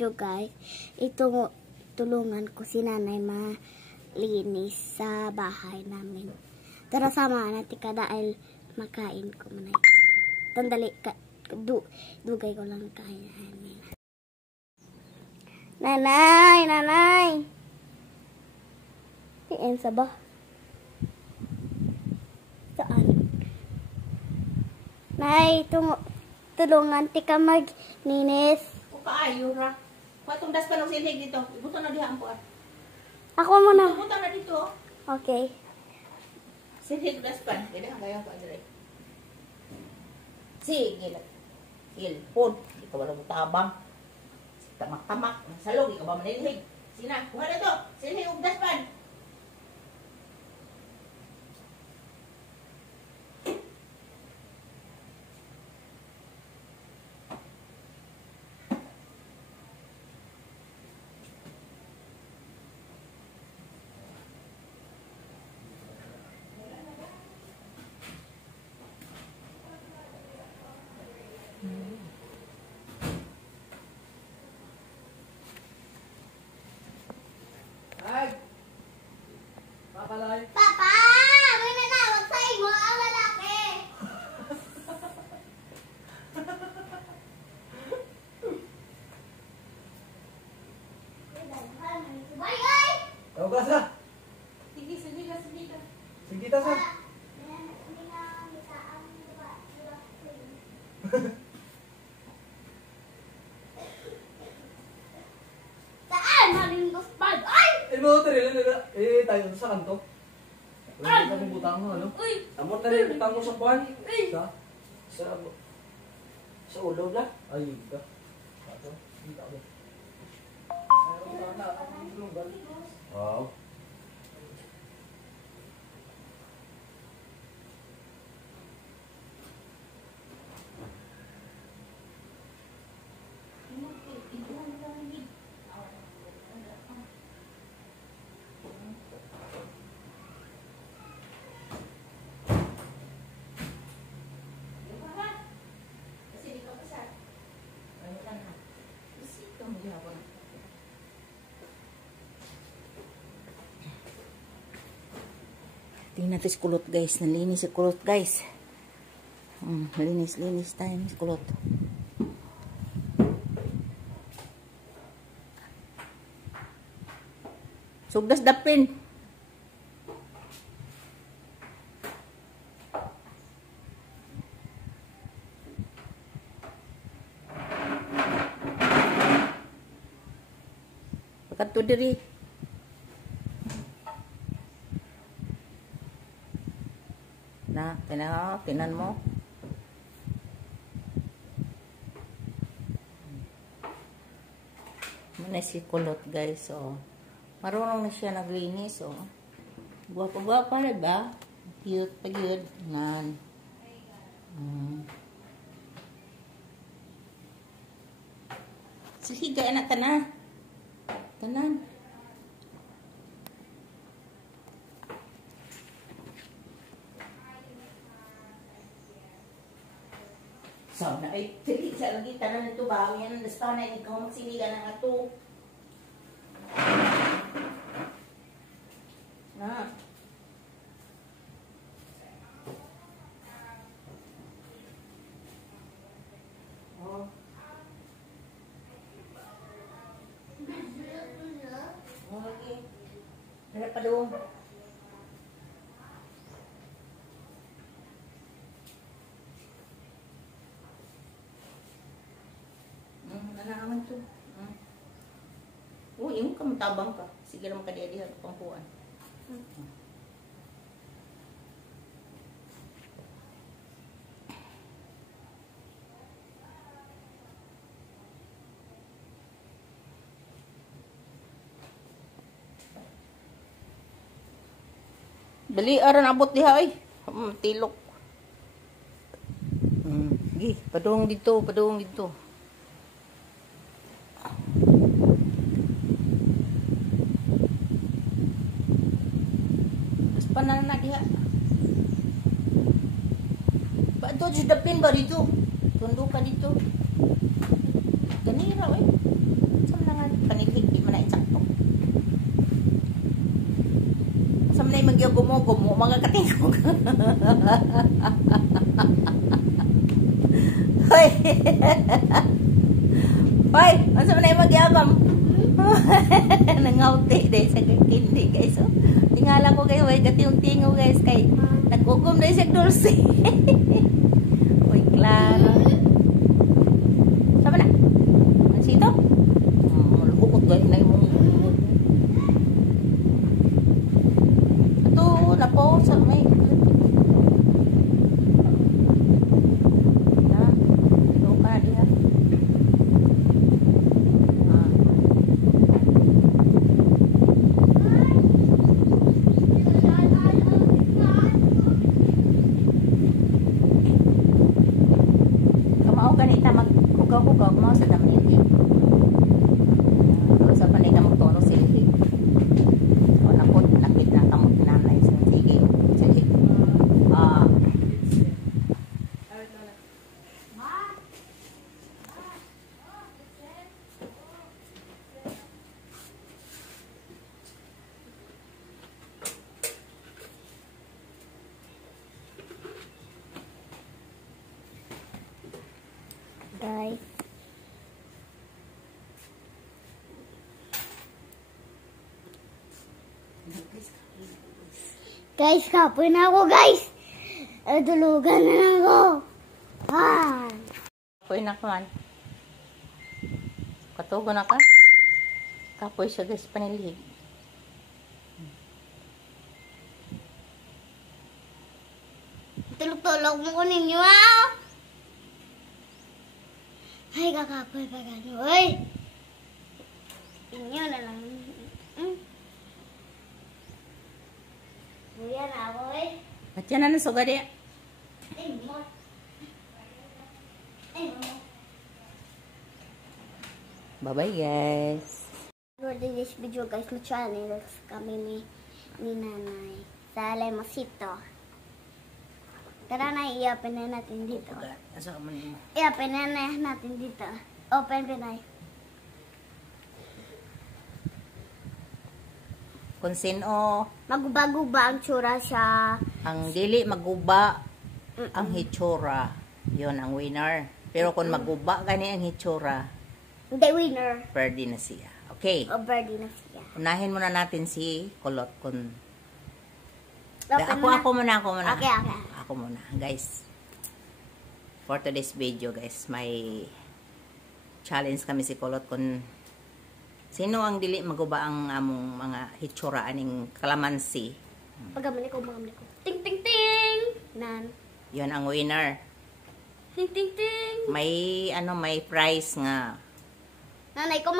video guys. Ito tulungan ko si nanay malinis sa bahay namin. Tara sama natin ka dahil makain ko muna ito. Tandali ka, dugay ko lang kain. Nanay! Tiin sa ba? Saan? Nay, tulungan ti ka maglinis. O kaayo ra. Patong das pa ng sinig dito. Ibuto na diha ang puan. Ako muna. Ibuto na dito. Okay. Sinig das pa. Kaya ang kaya ko dire. Sige. Ilpon. Di ka wala mo tabang. Tamak-tamak. Salog. Ikaw ba manilhig? Sina, kuha na to. Sinig og das pa. Ay! Papalay! Papa! May nanawag sa imo ang lalaki! Tawag ka sa? Sige, sige ka. Sige ta sa? Saan? Maling guspad! Ay! Mo rin nila. Tayo sa kanto. Wala ka ng butang mo, ano? Amo na rin butang mo sa buwan. Sa ulo na? Ay, ka. Ato, dito ako. Wow. Tingnan natin si kulot guys. Nalinis si kulot guys. Linis tayo si kulot. Sugdas dapin. Pagkat diri. Na, tinan mo. Muna si kulot guys, so. Marunong na siya naglinis, so. Guwapa-guwapa na ba? Cute pa yun. Nan. Sige, gaya na tanan. Tanan. So, na ay tilit sa lagi tanan nito ba? Yan nasta na ikaw magsiligan ng ato. Na. Oh. Okay. Harap pa doon. Naman to. Yung kamutabang ka. Sige naman ka diya pangkuan. Dali aran abot diha ay. Tilok. Gi, padung dito. Panan na diha. Ba to judapin ba dito? Tundo ka dito. Ganira eh. Sa panilig, di man na insakto. Sa manay magyagumo-gumo, mga katingog. Hoy! Hoy! Masa manay magyabang? Nangauti dahil sa kindi, guys. So, tingala ko kayo, ay katiyong-tingo, guys, kay nagugom dahil sa dulce. Uy, klaro. Sama na? Ang sito? Lukot dahil na yung ito, napo, sa may ganita maghugaw-hugaw mo sa damniti. Sa panay ka magtono silhi. O napot, nakit na kamot nanay sa sige. Sige. Guys. Guys, kapoy na ako, guys. Tulugan na lang ako. Kapoy na ka man. Katugo na ka? Kapoy siya, guys, panilig. Tulog-tulog mo ko ninyo, ah. Ay, kakapoy pa gano'n. Uy! Inyo na lang. Buya na ako, eh. Ba't yan na nasuga di? Ay, mo. Ay, mo. Bye-bye, guys. For this video, guys, ma-channel kami ni nanay sa Lemosito. Tara na, i-open na natin dito. Asa ka man yun? I-open na natin dito. Open, Pinay. Kung sino Maguba-guba ang tsura siya. ang dili maguba ang hitsura, yon ang winner. Pero kung maguba gani ang hitsura, Hindi winner. pwede na siya. Okay. O birdie na siya. Unahin muna natin si Kulot. Open mo na. Ako muna. Okay. Ako muna. Guys, for today's video, guys, may challenge kami si Kulot kung sino ang dili maguba ang among mga hitsura aning kalamansi. Pagkamali ko. Ting, ting, ting! Nan. Yon ang winner. Ting, ting, ting! May prize nga. Nanay, kung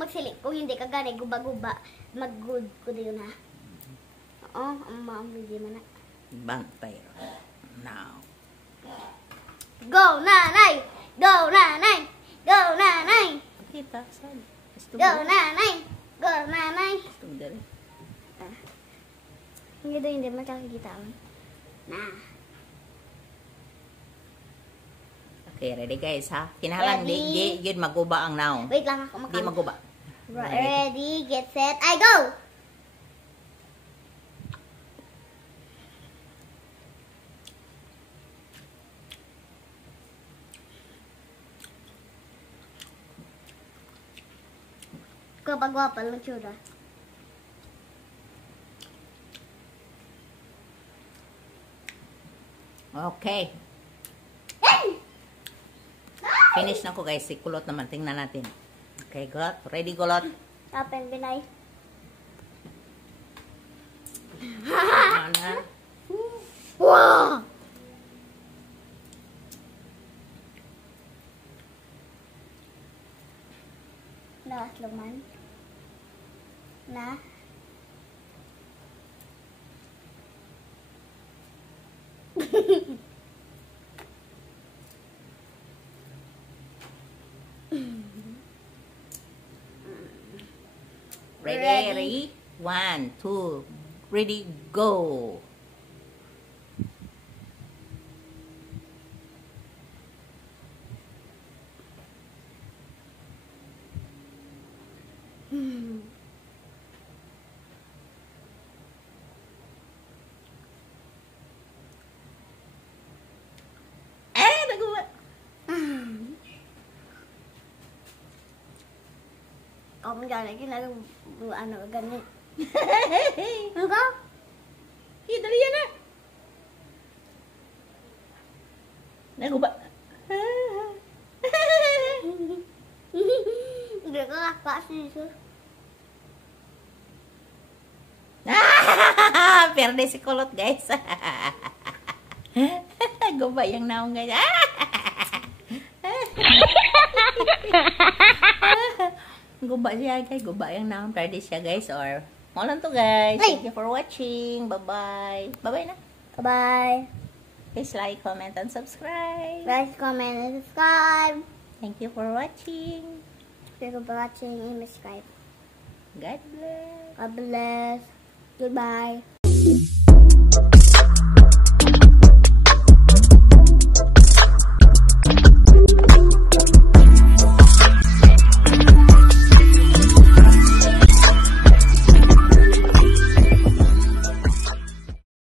magsiling, kung hindi ka gani, guba-guba, mag-good ko din ha. Oo, ang hindi man na. Bantay. Now. Go, nanay! Go, nanay! Go, nanay! Kita, saan? Go, nanay! Go, nanay! Hindi makakikita mo. Na. Okay, ready guys ha? Kinahalang Ready. di yun maguba ang now. Wait lang ako Di maguba. Ready, get set, I go! Gwapa-gwapa lang tsura. Okay. Finish na ko guys. Si Kulot naman. Tingnan natin. Okay, Kulot. Ready, Kulot? Open, Binay. Ano? Wow! Lakas luman. Na. Ready? 1, 2. Ready, go. Naguba. Kamu jangan lagi nak ano ganyan. Ano ka? Dali yan na. Naguba. Hindi ka kasi sir. Perde si kulot, guys. Guba yung naong, guys. Guba siya, guys. Guba yung naong. Perde siya, guys. Or, mo lang to, guys. Thank you for watching. Bye-bye. Bye-bye na. Bye-bye. Please like, comment, and subscribe. Like, comment, and subscribe. Thank you for watching. Thank you for watching and subscribe. God bless. God bless. Goodbye.